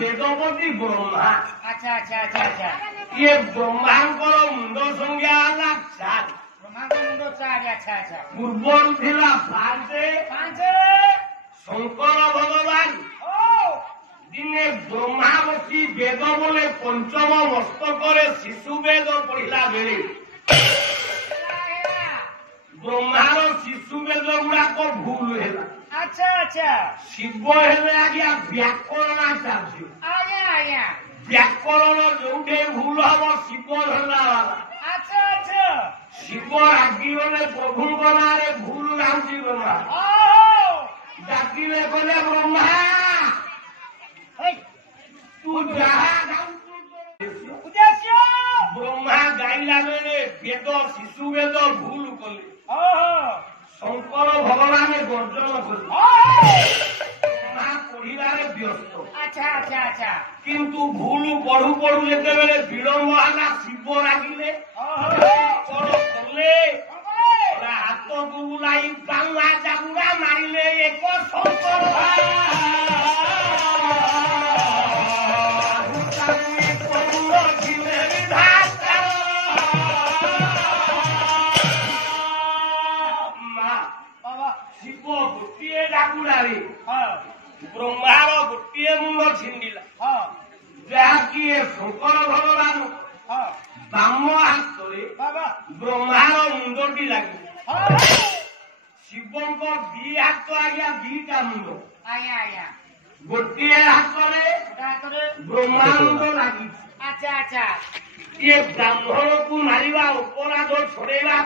ବେଦପତି ବ୍ରହ୍ମା। ଆଚ୍ଛା ଆଚ୍ଛା ଆଚ୍ଛା ଆଚ୍ଛା ଇଏ ବ୍ରହ୍ମାଙ୍କର ମୁଣ୍ଡ ସଂଜ୍ଞା ହେଲା 4। ବ୍ରହ୍ମାଙ୍କ ମୁଣ୍ଡ 4 ଆଚ୍ଛା ଆଚ୍ଛା ପୂର୍ବରୁ ଥିଲା 5। 5 ଶଙ୍କର ଭଗବାନ ଦିନେ ବ୍ରହ୍ମା ବସି ବେଦ ବୋଲେ ପଞ୍ଚମ ମସ୍ତକରେ ଶିଶୁ ବେଦ ପଢିଲା ବେଳେ ବ୍ରହ୍ମାର ଶିଶୁ ବେଦ ଗୁଡାକ ଭୁଲ ହେଲା। ଆଚ୍ଛା ଆଚ୍ଛା ଶିବ ହେଲେ ଆଜ୍ଞା ବ୍ୟାକରଣାଚାର୍ଯ୍ୟ। ଆଜ୍ଞା ଆଜ୍ଞା ବ୍ୟାକରଣ ଯୋଉଠି ଭୁଲ ହବ ଶିବ ଧନ୍ଦା ବାଲା। ଆଚ୍ଛା ଆଚ୍ଛା ଶିବ ରାଗିଗଲେ ପ୍ରଭୁଙ୍କ ନାଁରେ ଭୁଲ ଲାଗୁଛି ବ୍ରହ୍ମା ଡାକିଲେ କଲେ ବ୍ରହ୍ମା ତୁ ଯାହା ବ୍ରହ୍ମା ଗାଇଲା ବେଳେ ବେଦ ଶିଶୁ ବେଦ ଭୁଲ କଲେ। ଶଙ୍କର ଭଗବାନ ଗର୍ଜନ କଲେ। ବ୍ରହ୍ମା ପଢିବାରେ ବ୍ୟସ୍ତ। ଆଚ୍ଛା ଆଚ୍ଛା ଆଚ୍ଛା କିନ୍ତୁ ଭୁଲ ପଢୁ ପଢୁ ଯେତେବେଳେ ବିଳମ୍ବ ହେଲା ଶିବ ରାଗିଲେ କଲେ ହାତକୁ ବୁଲାଇ ବାଙ୍ଗା ଚାବୁଡା ମାରିଲେ ଏକ ଶଙ୍କର ଶିବ ଗୋଟିଏ ଡାକୁଡାରେ ବ୍ରହ୍ମାର ଗୋଟିଏ ମୁଣ୍ଡ ଛିଣ୍ଡିଲା ଯାହାକି ଶଙ୍କର ଭଗବାନ ବାମ ହାତରେ ବ୍ରହ୍ମାର ମୁଣ୍ଡଟି ଲାଗିଲା। ଶିବଙ୍କ 2 ହାତ ଆଜ୍ଞା 2ଟା ମୁଣ୍ଡ ଆଜ୍ଞା ଆଜ୍ଞା ଗୋଟିଏ ହାତରେ ବ୍ରହ୍ମା ମୁଣ୍ଡ ଲାଗିଛି। ଆଚ୍ଛା ଆଚ୍ଛା ଇଏ ବ୍ରାହ୍ମଣକୁ ମାରିବା ଅପରାଧ ଛଡେଇବା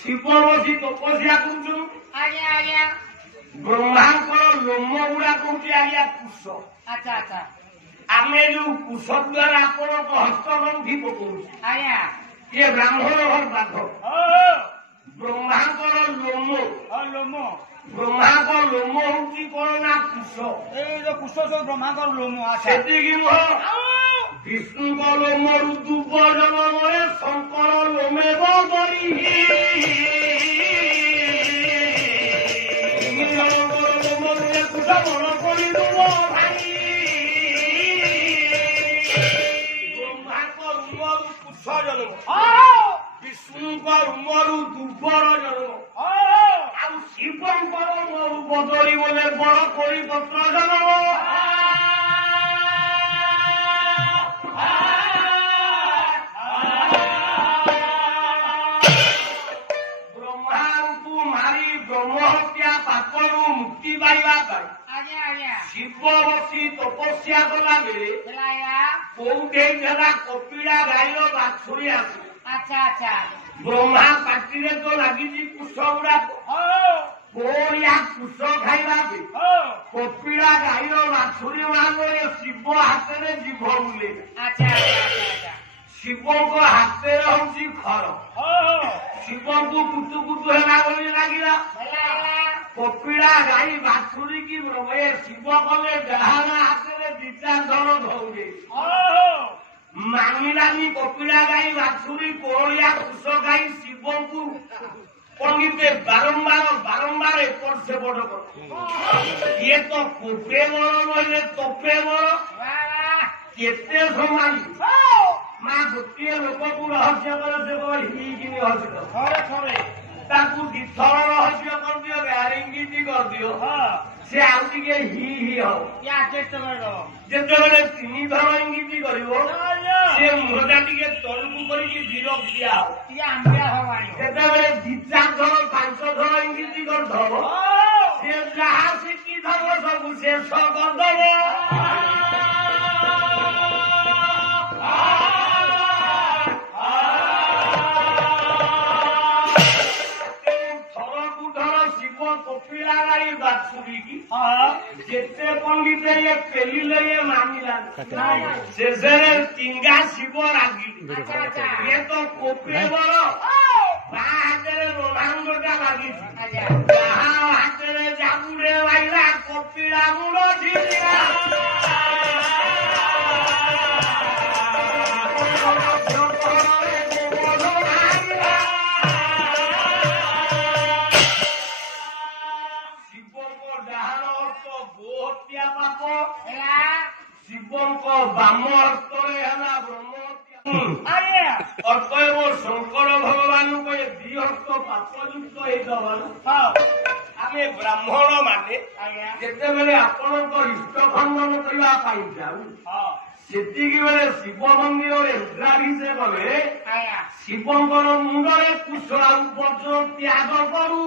ଶିବ ବସି ତପସ୍ୟା କରୁଛନ୍ତି। ଆଜ୍ଞା ଆଜ୍ଞା ବ୍ରହ୍ମାଙ୍କର ଲୋମ ଗୁଡା କହୁଛି ଆଜ୍ଞା କୁଶ। ଆଚ୍ଛା ଆଚ୍ଛା ଆମେ ଯୋଉ କୁଶ ଦ୍ୱାରା ଆପଣଙ୍କ ହସ୍ତଗଣ୍ଠି ପକଉଛୁ ଆଜ୍ଞା ଇଏ ବ୍ରାହ୍ମଣ ବାଧ। ବ୍ରହ୍ମାଙ୍କର ଲୋମ ଲୋମ ବ୍ରହ୍ମାଙ୍କ ଲୋମ ହଉଛି କଣ ନା କୁଶ। ଏଇ ଯୋଉ କୁଶ ସବୁ ବ୍ରହ୍ମାଙ୍କର ଲୋମ ସେତିକି ନୁହଁ ବିଷ୍ଣୁଙ୍କ ଲୋମରୁ ଦୁବ ଜନ୍ମରେ ଶଙ୍କର ଲୋମେବ କରି ବିଷ୍ଣୁଙ୍କ ରୁମରୁ ଦୁର୍ବର ଜନ୍ମ ଆଉ ଶିବଙ୍କର ମରୁ ବଦଳି ବୋଲେ ବଡ ପରିପତ୍ର ଜନ୍ମ। ବ୍ରହ୍ମାଙ୍କୁ ମାରି ବ୍ରହ୍ମହତ୍ୟା ପାପରୁ ମୁକ୍ତି ପାଇବା ପାଇଁ ଶିବ ବସି ତପସ୍ୟା କଲା ବେଳେ କୋଉଠି ହେଲା କପିଳା ଗାଈର ବାଛୁରୀ ଆସିଲା। ଆଚ୍ଛା ଆଚ୍ଛା ବ୍ରହ୍ମା ପାଟିରେ ତ ଲାଗିଛି କୁଶ ଗୁଡାକ କୋରିଆ କୁଶ ଖାଇବା କପିଳା ଗାଈର ବାଛୁରୀ ମାନରେ ଶିବ ହାତରେ ଜିଭ ବୁଲେ। ଶିବଙ୍କ ହାତରେ ହଉଛି ଖର। ଶିବଙ୍କୁ କୁତୁ କୁତୁ ହେଲା ବୋଲି ଲାଗିଲା। କପିଳା ଗାଈ ବାଛୁରୀ କି ଶିବ କଲେ ଡାହାଣ ହାତରେ 2ଟା ଧର ଧଉରେ ମାନିଲାନି। କପିଳା ଗାଈ ବାଛୁରୀ କୋଳିଆ କୁଶ ଗାଈ ଶିବଙ୍କୁ ପଣ୍ଡିତେ ବାରମ୍ବାର ଏପଟ ସେପଟ କର। ଇଏ ତ କୋପେ ବଳ ନହେଲେ ତପେ ବଳ କେତେ ସମାଳି ମା ଗୋଟିଏ ଲୋକକୁ ରହସ୍ୟ କଲେ ସେ ହେଇକିନି ହସିଲ ତାକୁ 2 ଥର ରହସ୍ୟ କରିଦିଅ ଇଙ୍ଗିତ କରିଦିଅ ସେ ଆଉ ଟିକେ ହି ହବ। ଯେତେବେଳେ 3 ଥର ଇଙ୍ଗିତ କରିବ ସେ ମୁହଁଟା ଟିକେ ତଳକୁ କରିକି ବିରକ୍ତିଆ ହବ। ଯେତେବେଳେ 2-4 ଥର 5 ଥର ଇଙ୍ଗିତ କରିଦବ ସେ ଯାହା ଶିଖିଥବ ସବୁ ଶେଷ କରିଦବ। କପିଳା ଗାଈ ବାଛୁରୀ କି ଯେତେ ପଣ୍ଡିତେ ଇଏ ପେଲିଲେ ଇଏ ମାନିଲାନି। ଶେଷରେ ଟିଙ୍ଗା ଶିବ ରାଗିଲେ। ଇଏ ତ କୋପେ ବଳ ବାଁ ହାତରେ ରୋଧାଙ୍ଗଟା ଲାଗିଛି ବାହା ହାତରେ ଜାବୁଡେ ବାଇଲା କପିଳା ମୁଣ୍ଡ ଝିଲିଲା। ଶିବଙ୍କ ବାମ ହସ୍ତରେ ହେଲା ବ୍ରହ୍ମ ଆଜ୍ଞା ଅତଏବ ଶଙ୍କର ଭଗବାନଙ୍କ ଏ ଦି ହସ୍ତ ପାପଯୁକ୍ତ ହେଇଥିବାରୁ ହଉ ଆମେ ବ୍ରାହ୍ମଣ ମାନେ ଆଜ୍ଞା ଯେତେବେଳେ ଆପଣଙ୍କ ଇଷ୍ଟ ଖଣ୍ଡନ କରିବା ପାଇଁ ଯାଉ ହଉ ସେତିକି ବେଳେ ଶିବ ମନ୍ଦିରରେ ରୁଦ୍ରାଭିଷେକରେ ଆଜ୍ଞା ଶିବଙ୍କର ମୁଣ୍ଡରେ କୁଶଳା ଉପଜ ତ୍ୟାଗ କରୁ